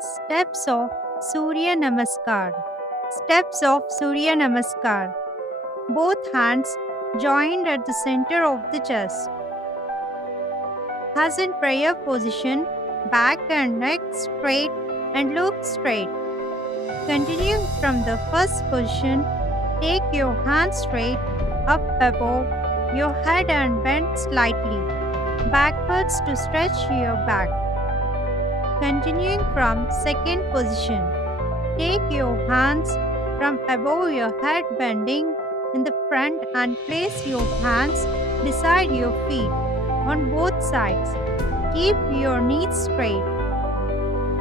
Steps of Surya Namaskar. Steps of Surya Namaskar. Both hands joined at the center of the chest. As in prayer position, back and neck straight and look straight. Continuing from the first position, take your hands straight up above your head and bend slightly backwards to stretch your back. Continuing from second position, take your hands from above your head bending in the front and place your hands beside your feet on both sides. Keep your knees straight.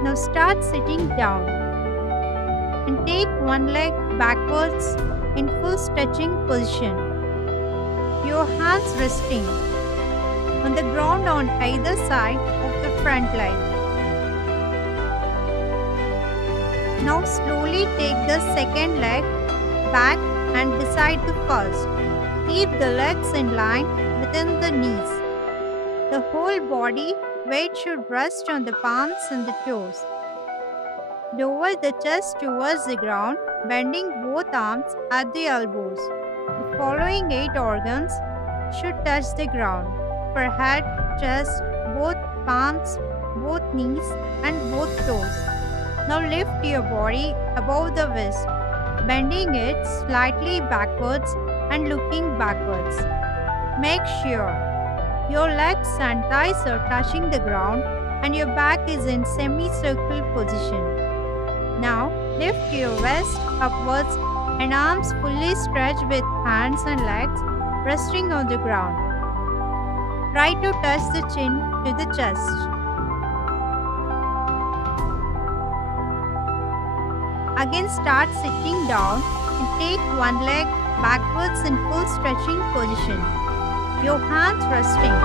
Now start sitting down and take one leg backwards in full stretching position. Your hands resting on the ground on either side of the front leg. Now slowly take the second leg back and beside the first. Keep the legs in line within the knees. The whole body weight should rest on the palms and the toes. Lower the chest towards the ground, bending both arms at the elbows. The following 8 organs should touch the ground: forehead, chest, both palms, both knees, and both toes. Now lift your body above the waist, bending it slightly backwards and looking backwards. Make sure your legs and thighs are touching the ground and your back is in semicircle position. Now lift your waist upwards and arms fully stretched with hands and legs resting on the ground. Try to touch the chin to the chest. Again start sitting down and take one leg backwards in full stretching position. Your hands resting